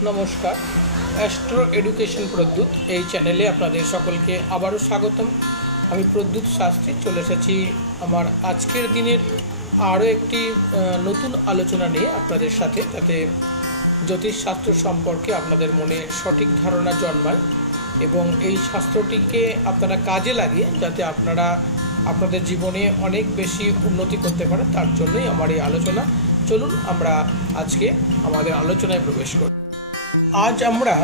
নমস্কার, astro education Pradyut এই চ্যানেলে আপনাদের সকলকে আবারও স্বাগতম। আমি প্রদ্যুৎ শাস্ত্রী চলে এসেছি আমার আজকের দিনের আরও একটি নতুন আলোচনা নিয়ে আপনাদের সাথে, যাতে জ্যোতিষশাস্ত্র সম্পর্কে আপনাদের মনে সঠিক ধারণা জন্মায় এবং এই শাস্ত্রটিকে আপনারা কাজে লাগিয়ে যাতে আপনারা আপনাদের জীবনে অনেক বেশি উন্নতি করতে পারেন, তার জন্যই আমার এই আলোচনা। চলুন আমরা আজকে আমাদের আলোচনায় প্রবেশ করি। আজ আমরা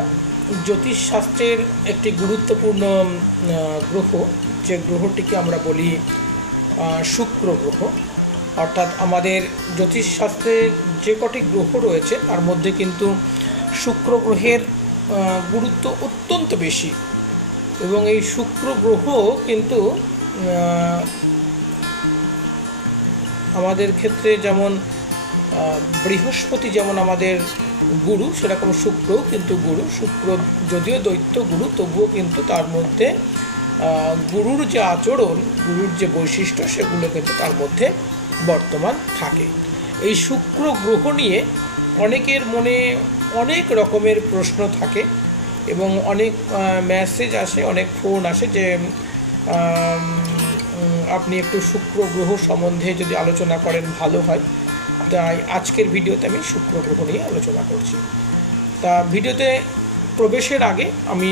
জ্যোতিষশাস্ত্রের একটি গুরুত্বপূর্ণ গ্রহ, যে গ্রহটিকে আমরা বলি শুক্র গ্রহ। অর্থাৎ আমাদের জ্যোতিষশাস্ত্রের যে কটি গ্রহ রয়েছে তার মধ্যে কিন্তু শুক্র গ্রহের গুরুত্ব অত্যন্ত বেশি। এবং এই শুক্র গ্রহ কিন্তু আমাদের ক্ষেত্রে যেমন বৃহস্পতি যেমন আমাদের গুরু, সেরকম শুক্রও কিন্তু গুরু। শুক্র যদিও দৈত্য গুরু, তবুও কিন্তু তার মধ্যে গুরুর যে আচরণ, গুরুর যে বৈশিষ্ট্য, সেগুলো কিন্তু তার মধ্যে বর্তমান থাকে। এই শুক্র গ্রহ নিয়ে অনেকের মনে অনেক রকমের প্রশ্ন থাকে এবং অনেক মেসেজ আসে, অনেক ফোন আসে যে আপনি একটু শুক্র গ্রহ সম্বন্ধে যদি আলোচনা করেন ভালো হয়। তাই আজকের ভিডিওতে আমি শুক্র গ্রহ নিয়ে আলোচনা করছি। তা ভিডিওতে প্রবেশের আগে আমি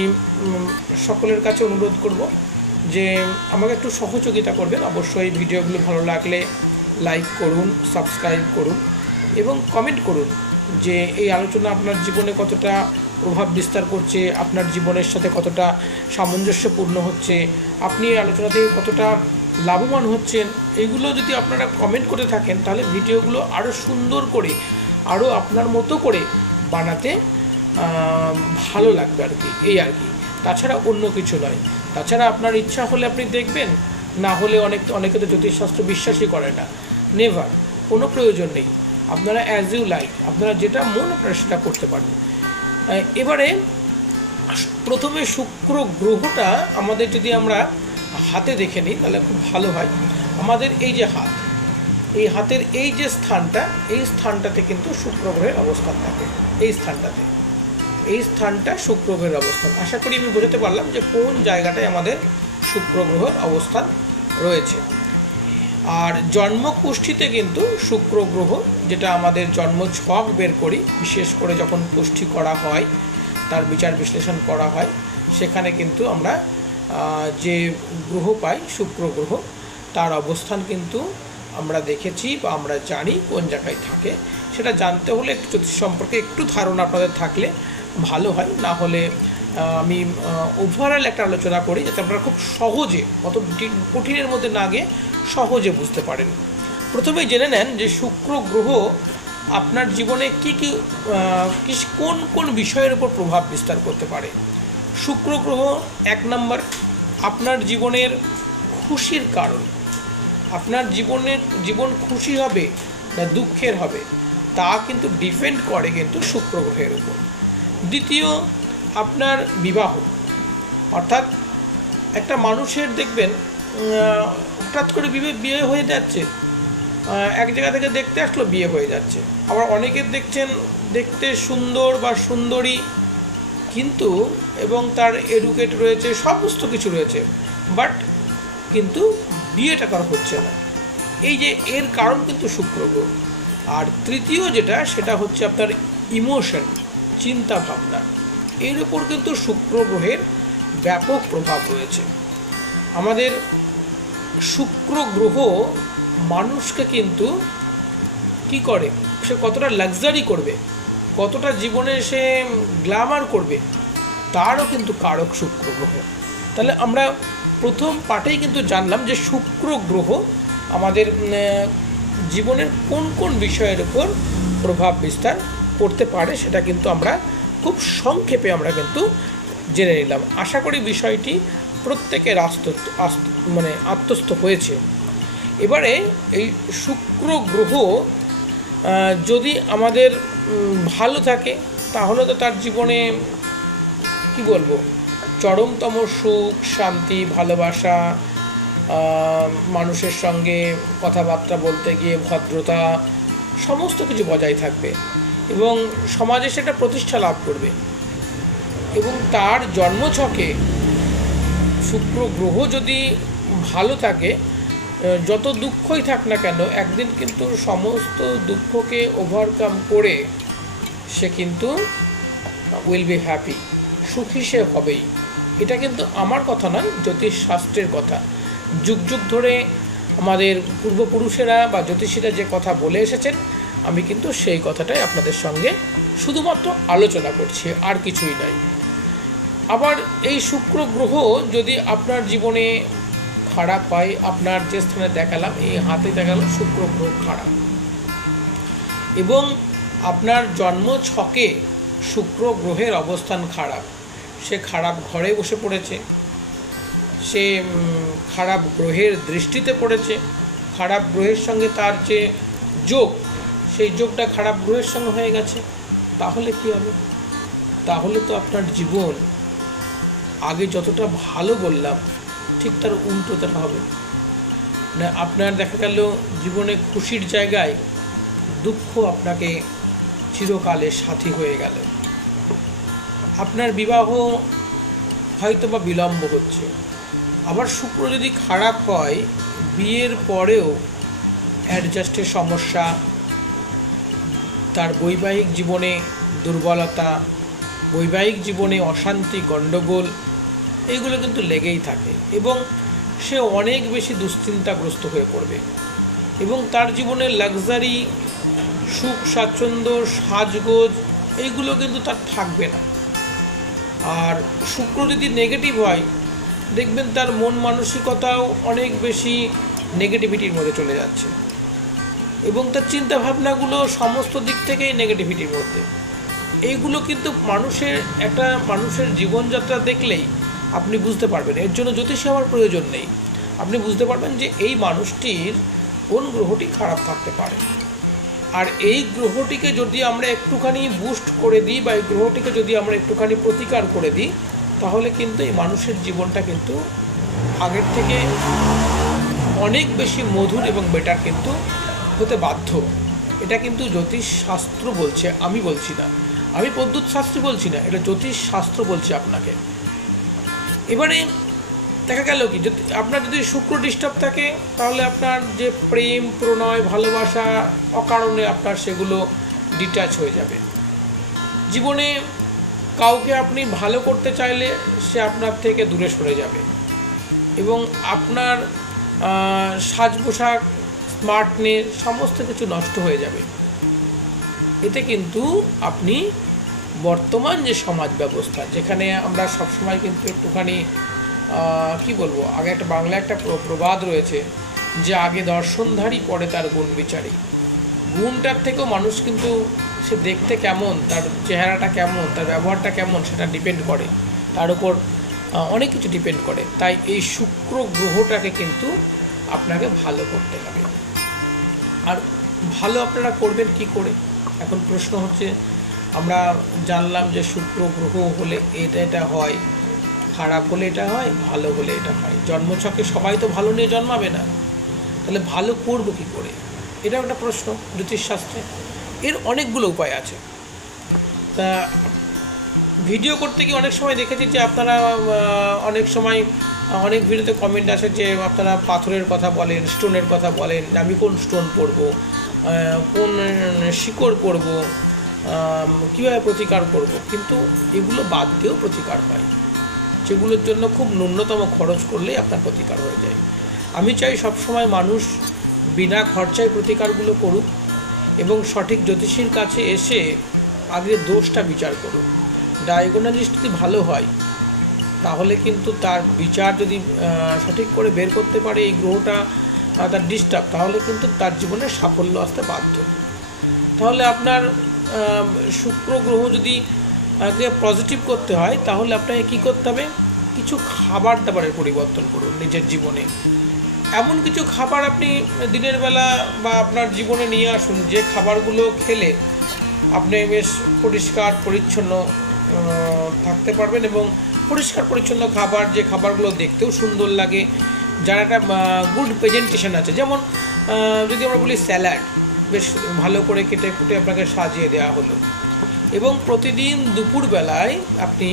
সকলের কাছে অনুরোধ করব যে আমাকে একটু সহযোগিতা করবেন। অবশ্যই ভিডিওগুলো ভালো লাগলে লাইক করুন, সাবস্ক্রাইব করুন এবং কমেন্ট করুন যে এই আলোচনা আপনার জীবনে কতটা প্রভাব বিস্তার করছে, আপনার জীবনের সাথে কতটা সামঞ্জস্যপূর্ণ হচ্ছে, আপনি এই আলোচনা থেকে কতটা লাভবান হচ্ছেন। এইগুলো যদি আপনারা কমেন্ট করে থাকেন তাহলে ভিডিওগুলো আরও সুন্দর করে, আরও আপনার মতো করে বানাতে ভালো লাগবে আর কি, এই আর কি। তাছাড়া অন্য কিছু নয়। তাছাড়া আপনার ইচ্ছা হলে আপনি দেখবেন, না হলে অনেকে তো জ্যোতিষশাস্ত্র বিশ্বাসই করে না। নেভার, কোনো প্রয়োজন নেই। আপনারা অ্যাজ ইউ লাইক, আপনারা যেটা মন আপনারা সেটা করতে পারেন। এবারে প্রথমে শুক্র গ্রহটা আমাদের যদি আমরা হাতে দেখে নিই তাহলে খুব ভালো হয়। আমাদের এই যে হাত, এই হাতের এই যে স্থানটা, এই স্থানটাতে কিন্তু শুক্র গ্রহের অবস্থান থাকে। এই স্থানটা শুক্র গ্রহের অবস্থান। আশা করি আমি বোঝাতে পারলাম যে কোন জায়গাটায় আমাদের শুক্র গ্রহের অবস্থান রয়েছে। আর জন্মকুষ্ঠিতে কিন্তু শুক্র গ্রহ, যেটা আমাদের জন্ম ছক বের করি, বিশেষ করে যখন কুষ্ঠি করা হয়, তার বিচার বিশ্লেষণ করা হয়, সেখানে কিন্তু আমরা যে গ্রহ পাই শুক্র গ্রহ, তার অবস্থান কিন্তু আমরা দেখেছি বা আমরা জানি কোন জায়গায় থাকে। সেটা জানতে হলে একটু জ্যোতিষ সম্পর্কে একটু ধারণা আপনাদের থাকলে ভালো হয়। না হলে আমি ওভারঅল একটা আলোচনা করি যাতে আপনারা খুব সহজে, অত কঠিনের মধ্যে না গিয়ে সহজে বুঝতে পারেন। প্রথমেই জেনে নেন যে শুক্র গ্রহ আপনার জীবনে কোন কোন বিষয়ের উপর প্রভাব বিস্তার করতে পারে। শুক্র গ্রহ 1 নম্বর, আপনার জীবনের খুশির কারণ। আপনার জীবন খুশি হবে না দুঃখের হবে, তা কিন্তু ডিপেন্ড করে কিন্তু শুক্র গ্রহের উপর। দ্বিতীয়, আপনার বিবাহ। অর্থাৎ একটা মানুষের দেখবেন হঠাৎ করে বিয়ে হয়ে যাচ্ছে, এক জায়গা থেকে দেখতে আসলো বিয়ে হয়ে যাচ্ছে। আবার অনেকের দেখছেন দেখতে সুন্দর বা সুন্দরী কিন্তু, এবং তার এডুকেট রয়েছে, সমস্ত কিছু রয়েছে, বাট কিন্তু বিয়েটা কারো হচ্ছে না। এই যে এর কারণ কিন্তু শুক্র গ্রহ। আর তৃতীয় যেটা, সেটা হচ্ছে আপনার ইমোশন, চিন্তা ভাবনা। এর উপর কিন্তু শুক্র গ্রহের ব্যাপক প্রভাব রয়েছে। আমাদের শুক্র গ্রহ মানুষকে কিন্তু কি করে, সে কতটা লাক্সারি করবে, কতটা জীবনে সে গ্ল্যামার করবে, তারও কিন্তু কারক শুক্র গ্রহ। তাহলে আমরা প্রথম পার্টেই কিন্তু জানলাম যে শুক্র গ্রহ আমাদের জীবনের কোন কোন বিষয়ের উপর প্রভাব বিস্তার করতে পারে, সেটা কিন্তু আমরা খুব সংক্ষেপে আমরা কিন্তু জেনে নিলাম। আশা করি বিষয়টি প্রত্যেকের আত্মস্থ হয়েছে। এবারে এই শুক্র গ্রহ যদি আমাদের ভালো থাকে তাহলে তো তার জীবনে কি বলবো, চরমতম সুখ, শান্তি, ভালোবাসা, মানুষের সঙ্গে কথাবার্তা বলতে গিয়ে ভদ্রতা, সমস্ত কিছু বজায় থাকবে। এবং সমাজে সেটা প্রতিষ্ঠা লাভ করবে। এবং তার জন্মছকে শুক্র গ্রহ যদি ভালো থাকে, যত দুঃখই থাক না কেন একদিন কিন্তু সমস্ত দুঃখকে ওভারকাম করে সে কিন্তু উইল বি হ্যাপি, সুখী সে হবেই। এটা কিন্তু আমার কথা নয়, জ্যোতিষশাস্ত্রের কথা। যুগ যুগ ধরে আমাদের পূর্বপুরুষেরা বা জ্যোতিষীরা যে কথা বলে এসেছেন, আমি কিন্তু সেই কথাটাই আপনাদের সঙ্গে শুধুমাত্র আলোচনা করছি, আর কিছুই নয়। আবার এই শুক্র গ্রহ যদি আপনার জীবনে খারাপ হয়, আপনার যে স্থানে দেখালাম, এই হাতে দেখালাম শুক্র গ্রহ খারাপ, এবং আপনার জন্ম ছকে শুক্র গ্রহের অবস্থান খারাপ, সে খারাপ ঘরে বসে পড়েছে, সে খারাপ গ্রহের দৃষ্টিতে পড়েছে, খারাপ গ্রহের সঙ্গে তার যে যোগ, সেই যোগটা খারাপ গ্রহের সঙ্গে হয়ে গেছে, তাহলে কী হবে? তাহলে তো আপনার জীবন আগে যতটা ভালো বললাম ঠিক তার উল্টোটা হবে না। আপনার দেখা গেল জীবনে খুশির জায়গায় দুঃখ আপনাকে চিরকালের সাথী হয়ে গেল। আপনার বিবাহ হয়তো বা বিলম্ব হচ্ছে। আবার শুক্র যদি খারাপ হয়, বিয়ের পরেও অ্যাডজাস্টের সমস্যা, তার বৈবাহিক জীবনে দুর্বলতা, বৈবাহিক জীবনে অশান্তি, গণ্ডগোল, এইগুলো কিন্তু লেগেই থাকে, এবং সে অনেক বেশি দুশ্চিন্তাগ্রস্ত হয়ে পড়বে, এবং তার জীবনে লাক্সারি, সুখ স্বাচ্ছন্দ্য, সাজগোজ, এইগুলো কিন্তু তার থাকবে না। আর শুক্র যদি নেগেটিভ হয়, দেখবেন তার মন মানসিকতাও অনেক বেশি নেগেটিভিটির মধ্যে চলে যাচ্ছে, এবং তার চিন্তাভাবনাগুলো সমস্ত দিক থেকেই নেগেটিভিটির মধ্যে। এইগুলো কিন্তু মানুষের জীবনযাত্রা দেখলেই আপনি বুঝতে পারবেন। এর জন্য জ্যোতিষী হওয়ার প্রয়োজন নেই, আপনি বুঝতে পারবেন যে এই মানুষটির কোন গ্রহটি খারাপ থাকতে পারে। আর এই গ্রহটিকে যদি আমরা একটুখানি বুস্ট করে দিই, বা এই গ্রহটিকে যদি আমরা একটুখানি প্রতিকার করে দিই, তাহলে কিন্তু এই মানুষের জীবনটা কিন্তু আগের থেকে অনেক বেশি মধুর এবং বেটার কিন্তু হতে বাধ্য। এটা কিন্তু জ্যোতিষশাস্ত্র বলছে, আমি বলছি না, আমি পদ্ধত শাস্ত্রী বলছি না, এটা জ্যোতিষশাস্ত্র বলছে আপনাকে। এবারে দেখা গেল কি, যদি আপনার যদি শুক্র ডিস্টার্ব থাকে, তাহলে আপনার যে প্রেম, প্রণয়, ভালোবাসা অকারণে আপনার সেগুলো ডিট্যাচ হয়ে যাবে। জীবনে কাউকে আপনি ভালো করতে চাইলে সে আপনার থেকে দূরে সরে যাবে, এবং আপনার সাজ পোশাক, স্মার্টনেস সমস্ত কিছু নষ্ট হয়ে যাবে। এতে কিন্তু আপনি বর্তমান যে সমাজ ব্যবস্থা, যেখানে আমরা সবসময় কিন্তু একটুখানি কি বলবো, আগে একটা বাংলা একটা প্রবাদ রয়েছে যে আগে দর্শনধারী পরে তার গুণ বিচারী। গুণটার থেকেও মানুষ কিন্তু সে দেখতে কেমন, তার চেহারাটা কেমন, তার ব্যবহারটা কেমন, সেটা ডিপেন্ড করে, তার উপর অনেক কিছু ডিপেন্ড করে। তাই এই শুক্র গ্রহটাকে কিন্তু আপনাকে ভালো করতে হবে। আর ভালো আপনারা করবেন কি করে? এখন প্রশ্ন হচ্ছে, আমরা জানলাম যে শুক্র গ্রহ হলে এটা হয়, খারাপ হলে এটা হয়, ভালো হলে এটা হয়। জন্মছকে সবাই তো ভালো নিয়ে জন্মাবে না, তাহলে ভালো করবো কী করে? এটাও একটা প্রশ্ন জ্যোতিষশাস্ত্রে। এর অনেকগুলো উপায় আছে। তা ভিডিও করতে গিয়ে অনেক সময় দেখেছি যে আপনারা অনেক সময় অনেক ভিডিওতে কমেন্ট আসে যে আপনারা পাথরের কথা বলেন, স্টোনের কথা বলেন, আমি কোন স্টোন পরবো, কোন শিকড় পরবো, কীভাবে প্রতিকার করব। কিন্তু এগুলো বাদ দিয়েও প্রতিকার হয়, যেগুলোর জন্য খুব ন্যূনতম খরচ করলেই আপনার প্রতিকার হয়ে যায়। আমি চাই সবসময় মানুষ বিনা খরচায় প্রতিকারগুলো করুক, এবং সঠিক জ্যোতিষীর কাছে এসে আগে দোষটা বিচার করুক। ডায়াগনোসিস যদি ভালো হয়, তাহলে কিন্তু তার বিচার যদি সঠিক করে বের করতে পারে এই গ্রহটা তার ডিস্টার্ব, তাহলে কিন্তু তার জীবনে সাফল্য আসতে বাধ্য। তাহলে আপনার শুক্র গ্রহ যদি পজিটিভ করতে হয়, তাহলে আপনাকে কী করতে হবে? কিছু খাবার দাবারের পরিবর্তন করুন নিজের জীবনে। এমন কিছু খাবার আপনি দিনের বেলা বা আপনার জীবনে নিয়ে আসুন, যে খাবারগুলো খেলে আপনি বেশ পরিষ্কার পরিচ্ছন্ন থাকতে পারবেন, এবং পরিষ্কার পরিচ্ছন্ন খাবার, যে খাবারগুলো দেখতেও সুন্দর লাগে, যার একটা গুড প্রেজেন্টেশন আছে। যেমন যদি আমরা বলি স্যালাড, বেশ ভালো করে কেটে কুটে আপনাকে সাজিয়ে দেওয়া হলো। এবং প্রতিদিন দুপুরবেলায় আপনি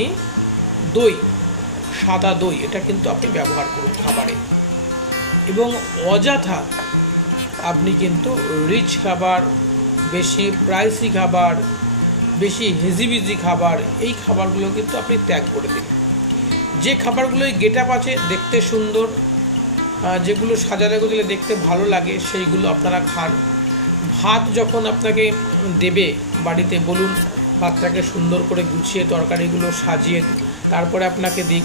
দই, সাদা দই, এটা কিন্তু আপনি ব্যবহার করুন খাবারে। এবং অযথা আপনি কিন্তু রিচ খাবার, বেশি প্রাইসি খাবার, বেশি হেজিবিজি খাবার, এই খাবারগুলো কিন্তু আপনি ত্যাগ করে দিন। যে খাবারগুলোই গেট আপ আছে, দেখতে সুন্দর, যেগুলো সাজালে গোজালে দেখতে ভালো লাগে, সেইগুলো আপনারা খান। ভাত যখন আপনাকে দেবে বাড়িতে, বলুন ভাতটাকে সুন্দর করে গুছিয়ে তরকারিগুলো সাজিয়ে তারপরে আপনাকে দিক,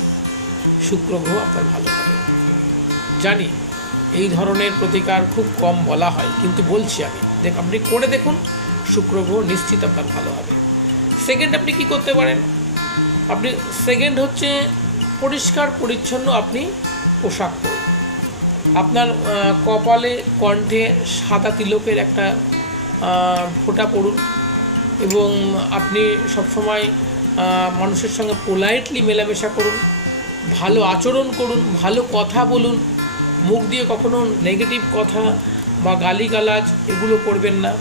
শুক্র গ্রহ আপনার ভালো হবে। জানি এই ধরনের প্রতিকার খুব কম বলা হয়, কিন্তু বলছি আমি, আপনি করে দেখুন, শুক্র গ্রহ নিশ্চিত আপনার ভালো হবে। সেকেন্ড, আপনি কি করতে পারেন? আপনি সেকেন্ড হচ্ছে পরিষ্কার পরিচ্ছন্ন আপনি পোশাক পরুন। আপনার কপালে, কণ্ঠে সাদা তিলকের একটা ফোঁটা পড়ুন। এবং আপনি সবসময় মানুষের সঙ্গে পোলাইটলি মেলামেশা করুন, ভালো আচরণ করুন, ভালো কথা বলুন। মুখ দিয়ে কখনো নেগেটিভ কথা বা গালিগালাজ এগুলো করবেন না।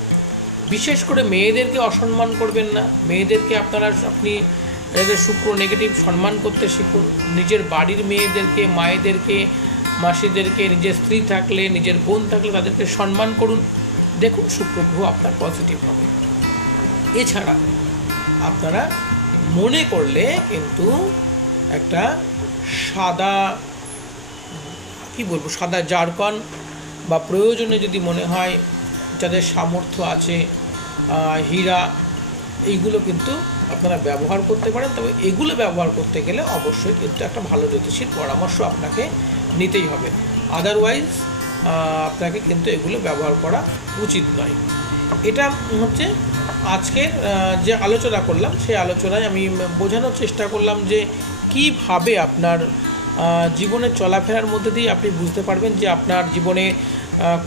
বিশেষ করে মেয়েদেরকে অসম্মান করবেন না। মেয়েদেরকে আপনি এদের শুক্র নেগেটিভ সম্মান করতে শিখুন। নিজের বাড়ির মেয়েদেরকে, মায়েদেরকে, মাসিদেরকে, নিজের স্ত্রী থাকলে, নিজের বোন থাকলে তাদেরকে সম্মান করুন। দেখুন শুক্র গ্রহ আপনার পজিটিভ হবে। এছাড়া আপনারা মনে করলে কিন্তু একটা সাদা সাদা জারকন বা প্রয়োজনে যদি মনে হয়, যাদের সামর্থ্য আছে, হীরা, এইগুলো কিন্তু আপনারা ব্যবহার করতে পারেন। তবে এগুলো ব্যবহার করতে গেলে অবশ্যই কিন্তু একটা ভালো জ্যোতিষীর পরামর্শ আপনাকে নিতেই হবে। আদারওয়াইজ আপনাকে কিন্তু এগুলো ব্যবহার করা উচিত নয়। এটা হচ্ছে আজকের যে আলোচনা করলাম, সেই আলোচনায় আমি বোঝানোর চেষ্টা করলাম যে কীভাবে আপনার জীবনের চলাফেরার মধ্যে দিয়ে আপনি বুঝতে পারবেন যে আপনার জীবনে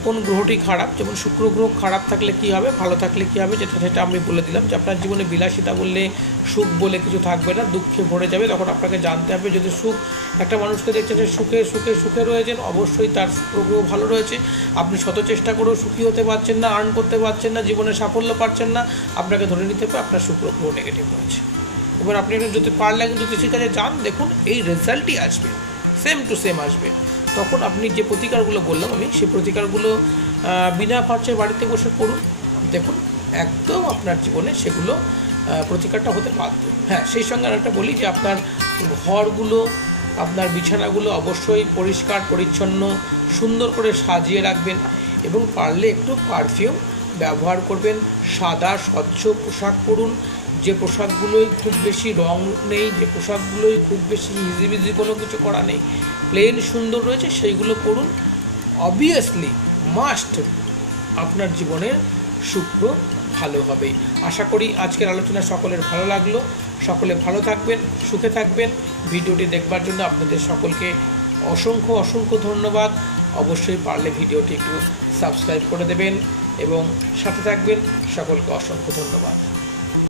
কোন গ্রহটি খারাপ। যেমন শুক্র গ্রহ খারাপ থাকলে কী হবে, ভালো থাকলে কী হবে, সেটা আমি বলে দিলাম। যে আপনার জীবনে বিলাসিতা বললে, সুখ বলে কিছু থাকবে না, দুঃখে ভরে যাবে। তখন আপনাকে জানতে হবে, যদি সুখ, একটা মানুষকে দেখছেন যে সুখে রয়েছেন, অবশ্যই তার শুক্র গ্রহ ভালো রয়েছে। আপনি শত চেষ্টা করেও সুখী হতে পারছেন না, আর্ন করতে পারছেন না, জীবনে সাফল্য পাচ্ছেন না, আপনাকে ধরে নিতে হবে আপনার শুক্র গ্রহ নেগেটিভ রয়েছে। এবার আপনি যদি পারলে কিন্তু জ্যোতিষীর কাছে যান, দেখুন এই রেজাল্টই আসবে, সেম টু সেম আসবে। তখন আপনি যে প্রতিকারগুলো বললাম আমি, সেই প্রতিকারগুলো বিনা খরচে বাড়িতে বসে করুন। দেখুন একদম আপনার জীবনে সেগুলো প্রতিকারটা হতে বাধ্য। হ্যাঁ, সেই সঙ্গে আরেকটা বলি যে আপনার ঘরগুলো, আপনার বিছানাগুলো অবশ্যই পরিষ্কার পরিচ্ছন্ন সুন্দর করে সাজিয়ে রাখবেন। এবং পারলে একটু পারফিউম ব্যবহার করবেন। সাদা স্বচ্ছ পোশাক পরুন। যে পোশাকগুলোই খুব বেশি রং নেই, যে পোশাকগুলোই খুব বেশি হিজিবিজি কোনো কিছু করা নেই, প্লেন সুন্দর রয়েছে, সেইগুলো পরুন। অবভিয়াসলি মাস্ট আপনার জীবনের শুক্র ভালো হবেই। আশা করি আজকের আলোচনা সকলের ভালো লাগলো। সকলে ভালো থাকবেন, সুখে থাকবেন। ভিডিওটি দেখবার জন্য আপনাদের সকলকে অসংখ্য ধন্যবাদ। অবশ্যই পারলে ভিডিওটি একটু সাবস্ক্রাইব করে দেবেন এবং সাথে থাকবেন। সকলকে অসংখ্য ধন্যবাদ।